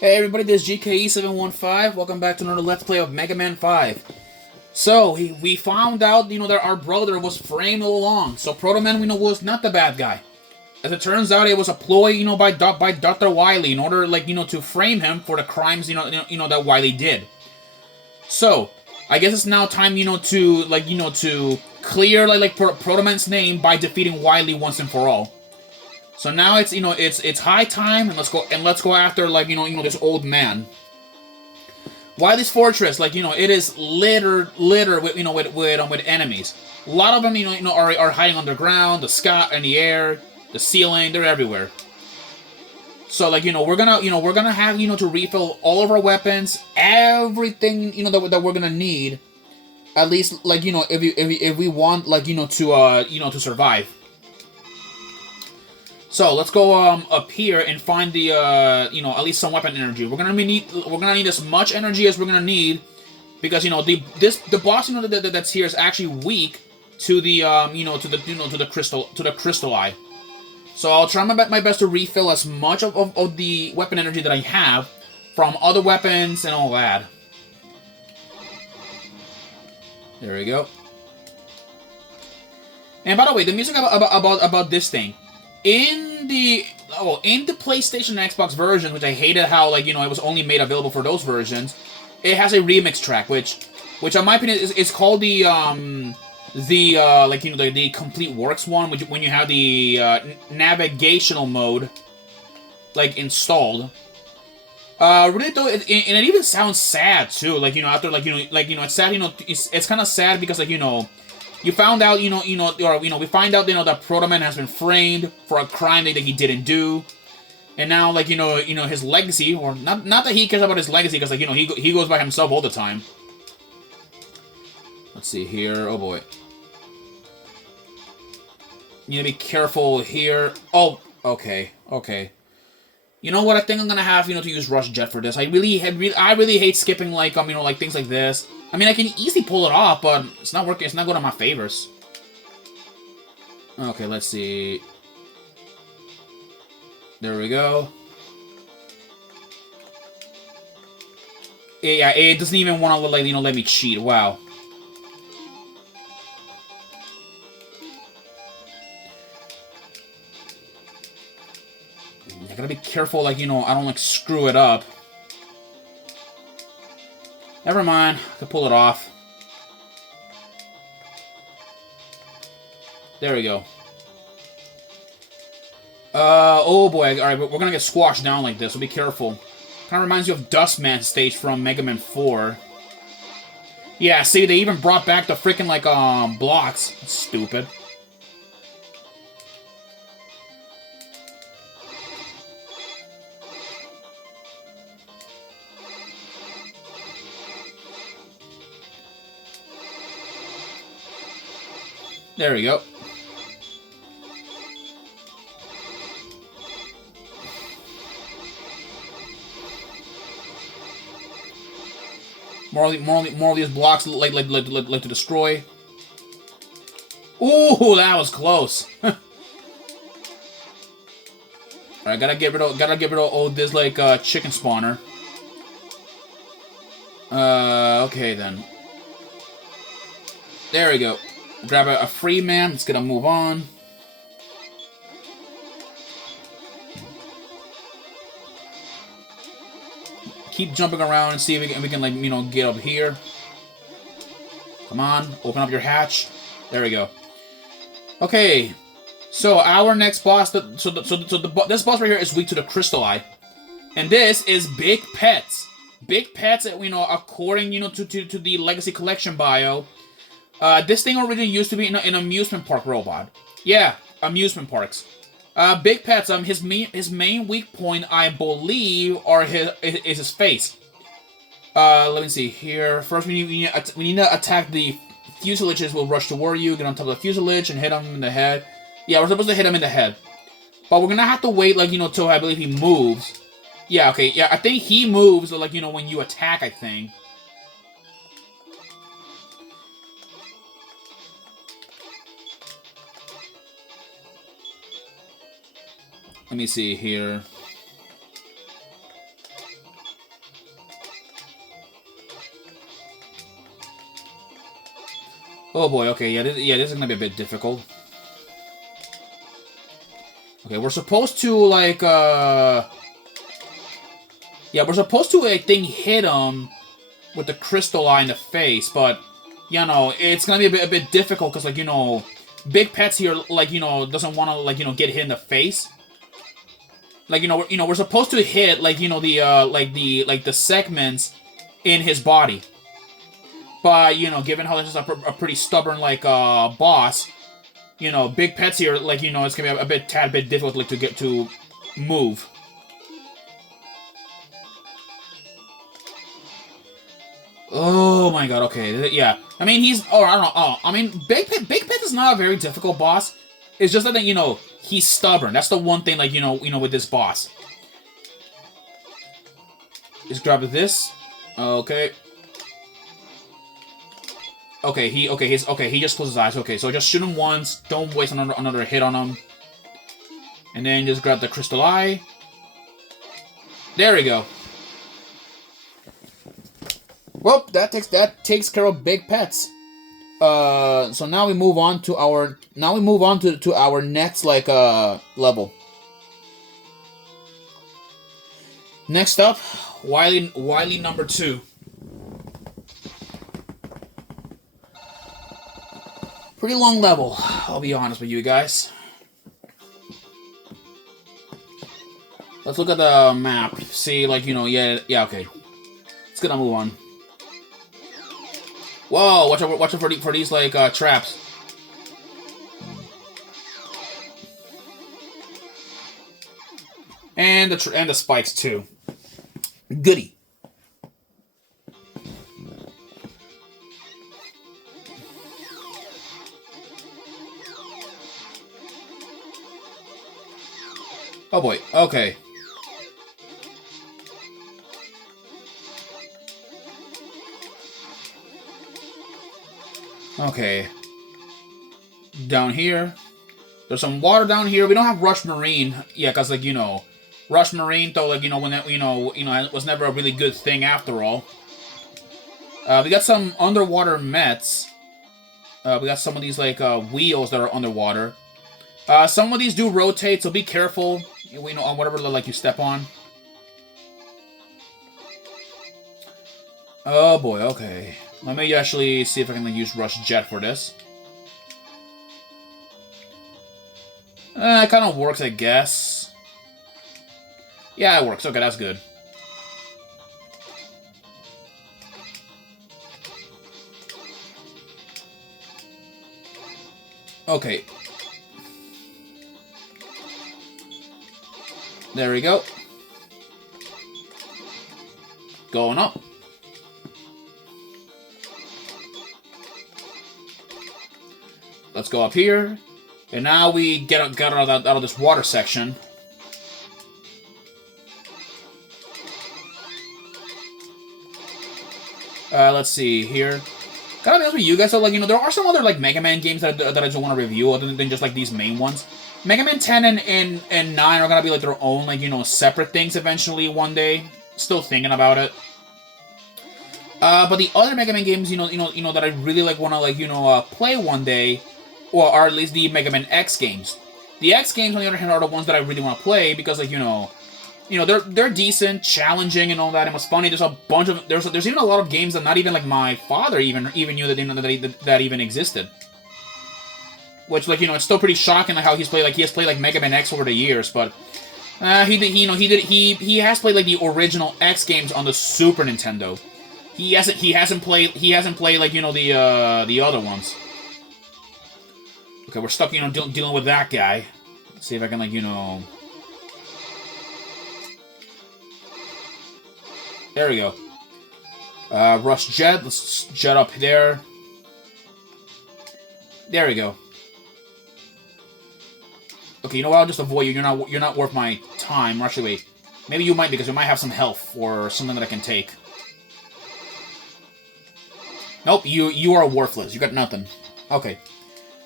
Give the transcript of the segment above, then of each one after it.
Hey everybody, this is GKE715. Welcome back to another Let's Play of Mega Man 5. So, we found out, that our brother was framed all along. So, Proto Man, was not the bad guy. As it turns out, it was a ploy, by Dr. Wily in order, to frame him for the crimes, that Wily did. So, I guess it's now time, to clear, Proto Man's name by defeating Wily once and for all. So now it's high time, and let's go after this old man. Wily's fortress, it is littered with with enemies. A lot of them are hiding underground, the sky and the air, the ceiling, they're everywhere. So we're gonna have to refill all of our weapons, everything that we're gonna need, at least if we want to survive. So let's go up here and find the at least some weapon energy. We're gonna need as much energy as we're gonna need because the boss that's here is actually weak to the to the crystal eye. So I'll try my best to refill as much of the weapon energy that I have from other weapons and all that. There we go. And by the way, the music about this thing. In the PlayStation and Xbox version, which I hated how it was only made available for those versions, it has a remix track, which in my opinion is called the complete works one, which when you have the navigational mode installed. Really though, and it even sounds sad too. After it's sad. It's kind of sad because you found out, we find out, that Proto Man has been framed for a crime that he didn't do, and now, his legacy, or not that he cares about his legacy, because he goes by himself all the time. Let's see here. Oh boy. You need to be careful here. Oh, okay. You know what? I think I'm gonna have to use Rush Jet for this. I really hate skipping things like this. I mean, I can easily pull it off, but it's not working. It's not going on my favors. Okay, let's see. There we go. Yeah, it doesn't even want to let me cheat. Wow. I gotta be careful, I don't screw it up. Never mind, I can pull it off. There we go. Oh boy, alright, we're gonna get squashed down like this, so be careful. Kinda reminds you of Dustman stage from Mega Man 4. Yeah, see, they even brought back the freaking, blocks. Stupid. There we go. More of these blocks like to destroy. Ooh, that was close. Alright, gotta get rid of this chicken spawner. Okay then. There we go. Grab a free man. Let's gonna move on. Keep jumping around and see if we can get up here. Come on, open up your hatch. There we go. Okay, so our next boss. This boss right here is weak to the Crystal Eye, and this is Big Pets. Big Pets, according to the Legacy Collection bio. This thing already used to be an amusement park robot. Yeah, amusement parks. Big Pets, his main weak point, I believe, is his face. Let me see here. First, we need to attack the fuselages. Will rush toward you. Get on top of the fuselage and hit him in the head. Yeah, we're supposed to hit him in the head, but we're gonna have to wait, till I believe he moves. Yeah, okay, yeah, I think he moves, when you attack. I think. Let me see here. Oh boy, okay, this is gonna be a bit difficult. Okay, we're supposed to, like, yeah, we're supposed to, I think, hit him with the crystal eye in the face, but, you know, it's gonna be a bit difficult, because, like, you know, Big Pets here, like, you know, doesn't want to, like, you know, get hit in the face. Like, you know, we're supposed to hit, like, you know, the segments in his body. But, you know, given how this is a pretty stubborn, like, boss, you know, Big Pets here, like, you know, it's gonna be a tad bit difficult, like, to get to move. Oh my god, okay, yeah. I mean, I don't know, I mean, Big Pet is not a very difficult boss. It's just that, you know, he's stubborn. That's the one thing, like, you know, with this boss. Just grab this. Okay. Okay, he just closed his eyes. Okay, so just shoot him once. Don't waste another hit on him. And then just grab the crystal eye. There we go. Well, that takes care of Big Pets. So now we move on to our to our next, like, level. Next up, Wily number 2. Pretty long level, I'll be honest with you guys. Let's look at the map. See, like, you know, yeah, okay. Let's get on, move on. Whoa, watch out for these, like, traps. And the spikes too. Goody. Oh boy, okay. Okay. Down here. There's some water down here. We don't have Rush Marine. Yeah, because, like, you know, Rush Marine, though, like, you know, when it, it was never a really good thing after all. We got some underwater Mets. We got some of these, like, wheels that are underwater. Some of these do rotate, so be careful, you know, on whatever, like, you step on. Oh boy, okay. Let me actually see if I can, like, use Rush Jet for this. It kind of works, I guess. Yeah, it works. Okay, that's good. Okay. There we go. Going up. Let's go up here. And now we get out of this water section. Let's see here. Gotta be honest with you guys, so, like, you know, there are some other, like, Mega Man games that I just want to review other than just, like, these main ones. Mega Man 10 and 9 are gonna be, like, their own, like, you know, separate things eventually one day. Still thinking about it. But the other Mega Man games, you know, that I really, like, want to, like, you know, play one day, or are at least the Mega Man X games. The X games, on the other hand, are the ones that I really want to play because, like, you know, they're decent, challenging, and all that. And what's funny, there's a bunch of there's even a lot of games that not even, like, my father even knew that even existed. Which, like, you know, it's still pretty shocking, like, how he has played like Mega Man X over the years, but he has played, like, the original X games on the Super Nintendo. He hasn't played like, you know, the other ones. Okay, we're stuck, you know, dealing with that guy. Let's see if I can, like, you know. There we go. Rush Jet. Let's jet up there. There we go. Okay, you know what? I'll just avoid you. You're not worth my time. Or actually, wait. Maybe you might, because you might have some health or something that I can take. Nope, you are worthless. You got nothing. Okay.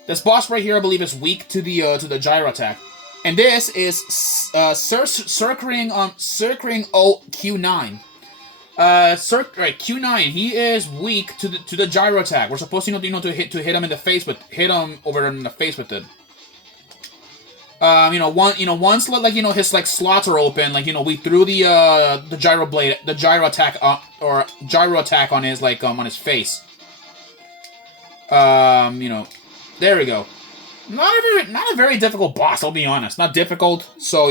This boss right here, I believe, is weak to the gyro attack, and this is circling OQ9. Right, Q9. He is weak to the gyro attack. We're supposed to to hit him in the face with hit him over in the face with it. Once like his like slots are open, like we threw the gyro blade, the gyro attack or gyro attack on his like on his face. There we go. Not a very difficult boss, I'll be honest. Not difficult, so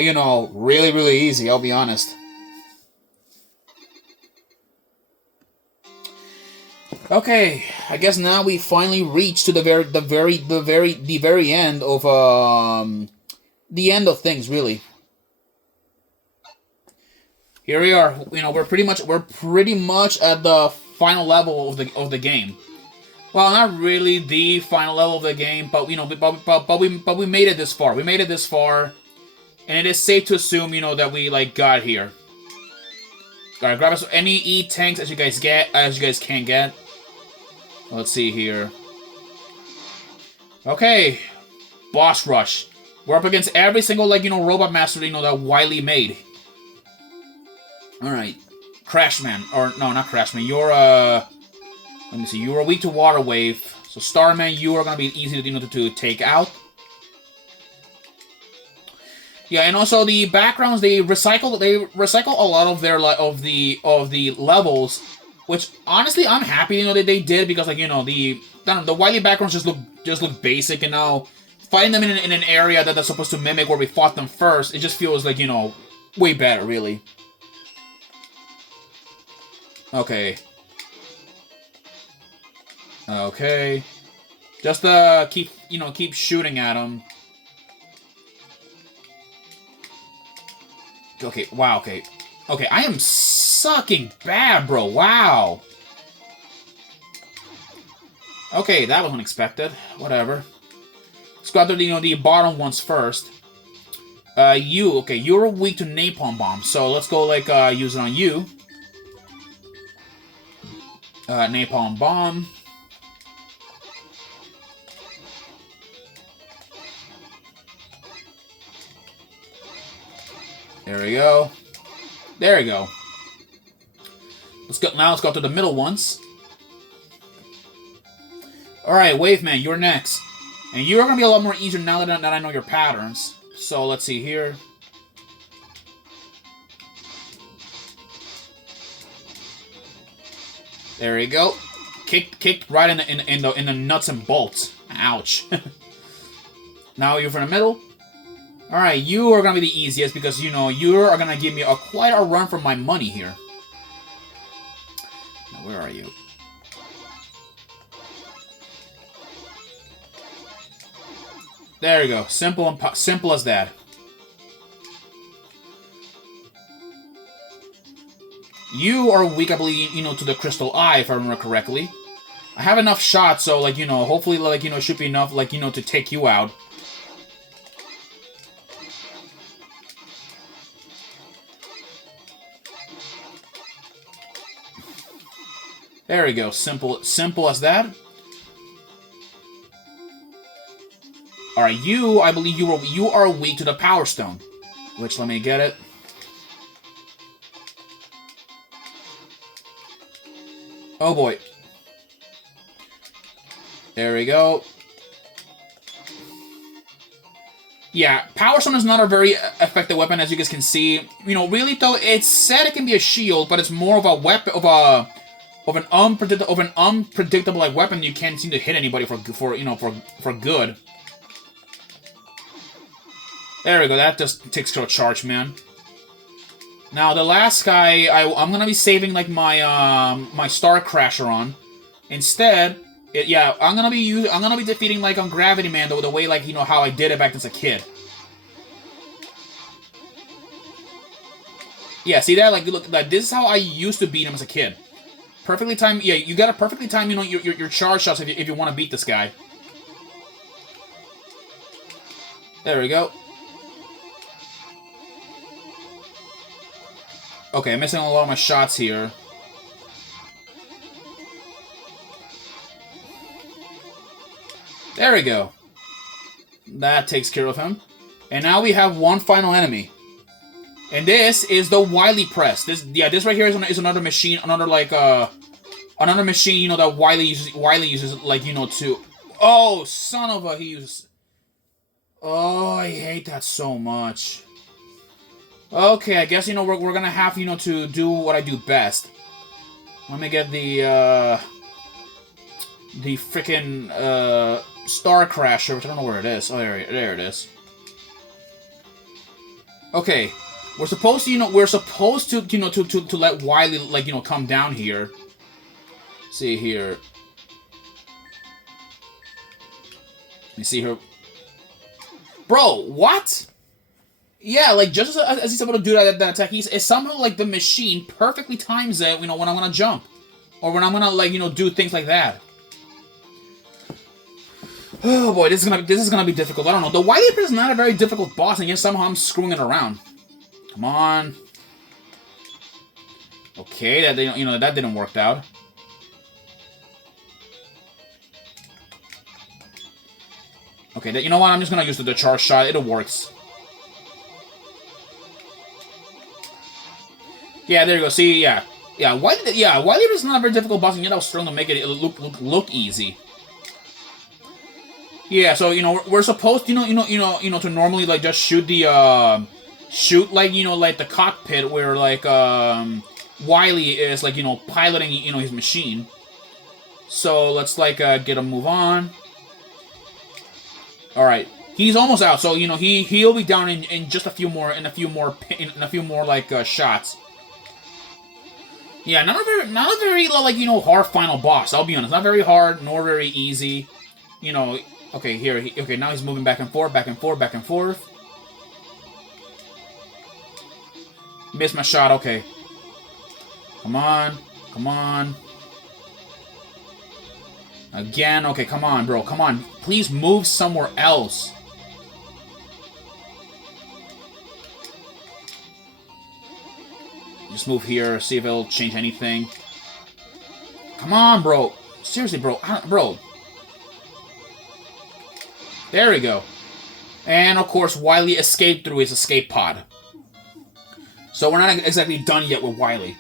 really really easy, I'll be honest. Okay, I guess now we finally reached to the very end of the end of things, really. Here we are. We're pretty much at the final level of the game. Well, not really the final level of the game, but but we made it this far. We made it this far, and it is safe to assume that we like got here. Alright, grab us any E tanks as you guys can get. Let's see here. Okay, boss rush. We're up against every single like robot master that Wily made. All right, Crashman, or no, not Crashman. You're let me see. You are weak to Water Wave, so Starman, you are gonna be easy to take out. Yeah, and also the backgrounds they recycle a lot of their of the levels, which honestly I'm happy that they did, because like the Wily backgrounds just look basic, and now fighting them in an area that they're supposed to mimic where we fought them first, it just feels like way better, really. Okay. Okay. Just keep shooting at them. Okay, wow, okay. Okay, I am sucking bad, bro. Wow. Okay, that was unexpected. Whatever. Let's go after the bottom ones first. You're weak to Napalm Bomb, so let's go like use it on you. Napalm Bomb. There we go. There we go. Let's go to the middle ones. Alright, Wave Man, you're next. And you're gonna be a lot more easier now that I know your patterns. So let's see here. There you go. Kicked right in the nuts and bolts. Ouch. Now you're from the middle. Alright, you are gonna be the easiest because you are gonna give me quite a run for my money here. Now, where are you? There you go. Simple as that. You are weak, I believe, to the Crystal Eye, if I remember correctly. I have enough shots, so, like, hopefully, like, it should be enough, like, to take you out. There we go. Simple as that. Alright, I believe you are weak to the Power Stone. Which, let me get it. Oh boy. There we go. Yeah, Power Stone is not a very effective weapon, as you guys can see. Really though, it's said it can be a shield, but it's more of a weapon of an unpredictable like weapon. You can't seem to hit anybody for good. There we go. That just takes care of Charge Man. Now the last guy, I'm gonna be saving like my Star Crasher on. Instead, I'm gonna be defeating like on Gravity Man the way like how I did it back as a kid. Yeah, see that? Like look, like this is how I used to beat him as a kid. Perfectly timed. Yeah, you gotta perfectly time your charge shots if you want to beat this guy. There we go. Okay, I'm missing a lot of my shots here. There we go. That takes care of him. And now we have one final enemy. And this is the Wily press. This right here is another machine, another machine, that Wily uses, like, to... Oh, son of a... He uses... Oh, I hate that so much. Okay, I guess, we're gonna have, to do what I do best. Let me get the frickin', Star Crasher, which I don't know where it is. Oh, there it is. Okay. We're supposed to, to let Wily, like, come down here. See here. Let me see her. Bro, what? Yeah, like, just as he's able to do that attack, it's somehow, like, the machine perfectly times it, when I'm gonna jump. Or when I'm gonna, like, do things like that. Oh boy, this is gonna be difficult. I don't know. The Wily Press is not a very difficult boss, and yet somehow I'm screwing it around. Come on. Okay, that didn't work out. Okay, you know what? I'm just gonna use the charge shot. It works. Yeah, there you go. See, yeah, Wily is not a very difficult boss, and yet I was struggling to make it look easy. Yeah, so we're supposed to to normally like just shoot the like like the cockpit where like Wily is like piloting his machine. So let's like get a move on. All right, he's almost out. So he'll be down in just a few more like shots. Yeah, not a very like hard final boss. I'll be honest, not very hard nor very easy. Okay, here. Okay, now he's moving back and forth, back and forth, back and forth. Missed my shot. Okay. Come on, come on. Again. Okay, come on, bro. Come on. Please move somewhere else. Just move here. See if it'll change anything. Come on, bro. Seriously, bro. Bro. There we go. And, of course, Wily escaped through his escape pod. So we're not exactly done yet with Wily.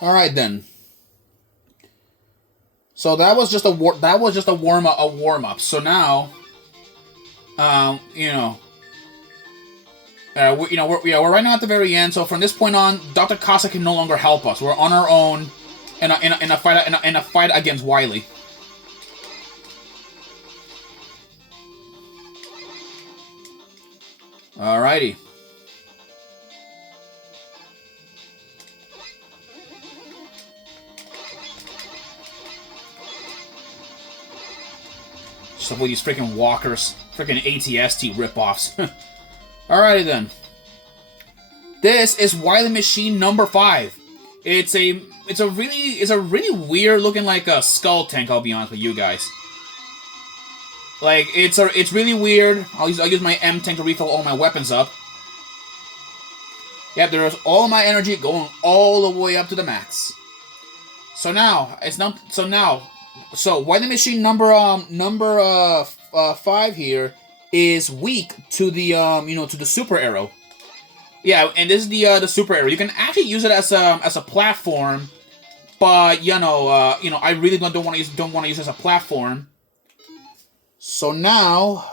Alright, then. So that was just a warm up. So now, we're right now at the very end. So from this point on, Dr. Casa can no longer help us. We're on our own in a fight against Wily. Alrighty. So with these freaking walkers, freaking ATST ripoffs. Alrighty then. This is Wily Machine number 5. It's a really weird looking like a skull tank. I'll be honest with you guys. Like it's really weird. I'll use my M tank to refill all my weapons up. Yep, there's all my energy going all the way up to the max. So Wily Machine number 5 here is weak to the to the super arrow. Yeah, and this is the super arrow. You can actually use it as a platform, but I really don't want to use it as a platform. So now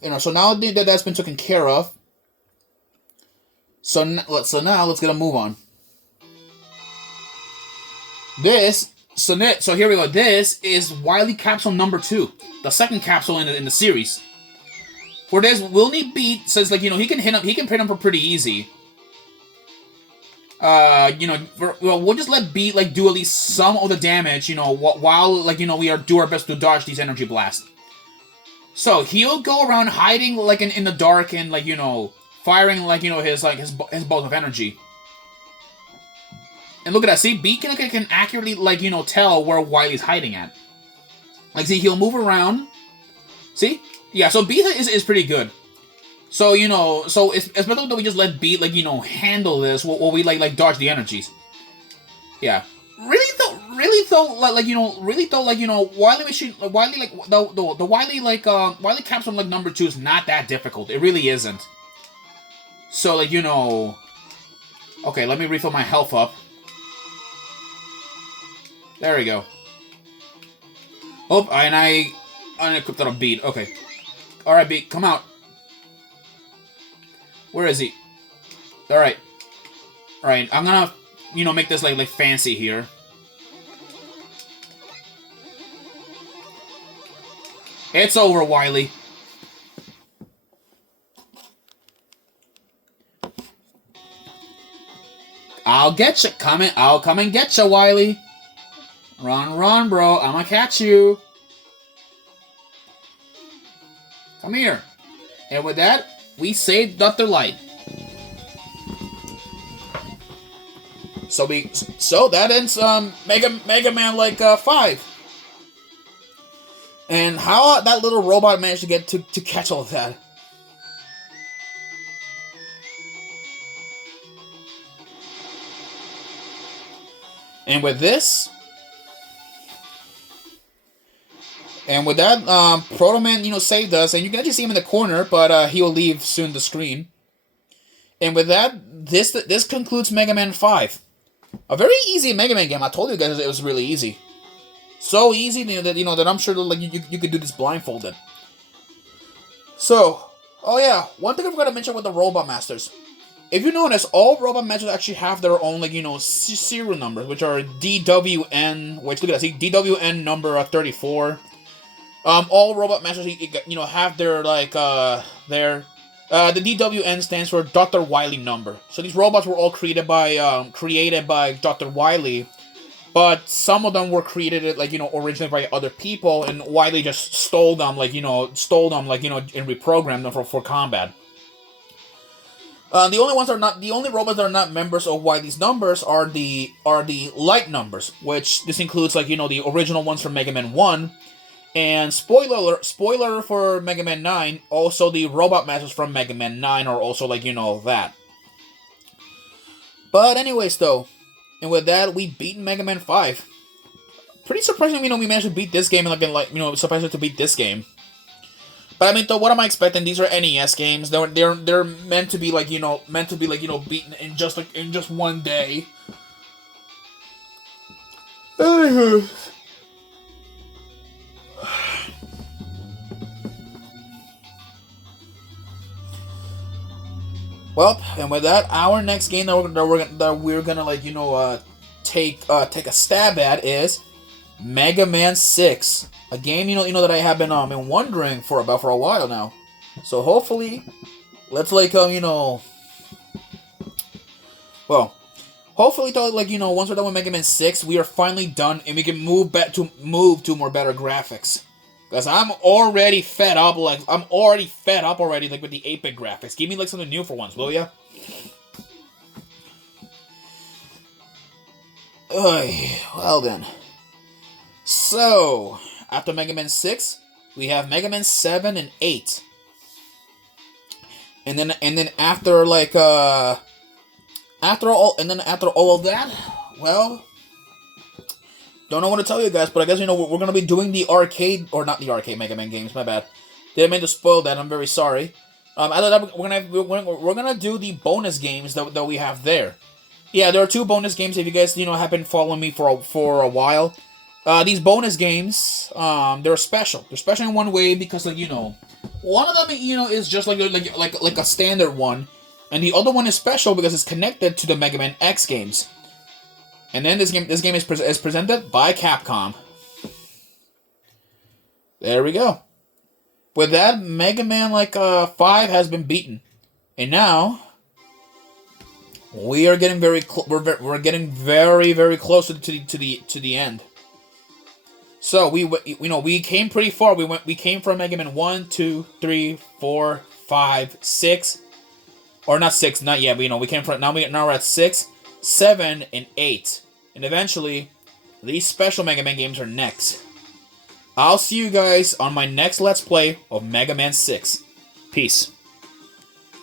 now that that's been taken care of. So now let's get a move on. So here we go. This is Wily Capsule number 2, the second capsule in the series. For this, we'll need Beat says like he can hit him for pretty easy. We'll just let Beat like do at least some of the damage, while we do our best to dodge these energy blasts. So he'll go around hiding like in the dark and firing his balls of energy. And look at that. See, Beat can accurately tell where Wily's hiding at. Like, see, he'll move around. See? Yeah, so Beat is pretty good. So, so it's better that we just let Beat, handle this while we, dodge the energies. Yeah. Really though, Wily machine, Wily like the Wily Wily capsule like number 2 is not that difficult. It really isn't. So okay, let me refill my health up. There we go. Oh, and I unequipped on a beat. Okay. Alright, beat, come out. Where is he? Alright. Alright, I'm gonna, make this like fancy here. It's over, Wily. I'll get you. I'll come and get you, Wily. Run, bro. I'm gonna catch you. Come here. And with that, we saved Dr. Light. So that ends Mega Man 5. And how that little robot managed to get to catch all of that. And with this, and with that, Proto Man, saved us, and you can actually see him in the corner, but he will leave soon the screen. And with that, this concludes Mega Man 5. A very easy Mega Man game. I told you guys it was really easy. So easy that I'm sure that you could do this blindfolded. So, oh yeah, one thing I forgot to mention with the Robot Masters. If you notice, all Robot Masters actually have their own serial numbers, which are DWN. Which look at that, see DWN number 34. All Robot Masters have their the DWN stands for Dr. Wily number. So these robots were all created by Dr. Wily. But some of them were created, originally by other people, and Wily just stole them, and reprogrammed them for combat. The only robots that are not members of Wily's numbers are the light numbers, which this includes, the original ones from Mega Man 1, and spoiler for Mega Man 9, also the Robot Masters from Mega Man 9 are also, that. But anyways, though, and with that, we beat Mega Man 5. Pretty surprising, we managed to beat this game, surprising to beat this game. But I mean, though, what am I expecting? These are NES games. They're meant to be beaten in just one day. Anywho. Well, and with that, our next game that we're gonna take a stab at is Mega Man 6, a game that I have been wondering for a while now. So hopefully, let's hopefully once we're done with Mega Man 6, we are finally done and we can move to more better graphics. Because I'm already fed up, with the 8-bit graphics. Give me, something new for once, will ya? Well then. So, after Mega Man 6, we have Mega Man 7 and 8. And then after all of that, well, don't know what to tell you guys, but I guess we're gonna be doing the arcade, or not the arcade Mega Man games. My bad. Didn't mean to spoil that. I'm very sorry. After that, we're gonna do the bonus games that we have there. Yeah, there are 2 bonus games. If you guys have been following me for a while, these bonus games they're special. They're special in one way because one of them is just like a standard one, and the other one is special because it's connected to the Mega Man X games. And then this game is presented by Capcom. There we go. With that, Mega Man 5 has been beaten, and now we are getting we're getting very close to the end. So we came pretty far. We came from Mega Man 1, 2, 3, 4, 5, 6, or not 6, not yet. But we came from now we're at 6, 7, and 8. And eventually, these special Mega Man games are next. I'll see you guys on my next Let's Play of Mega Man 6. Peace.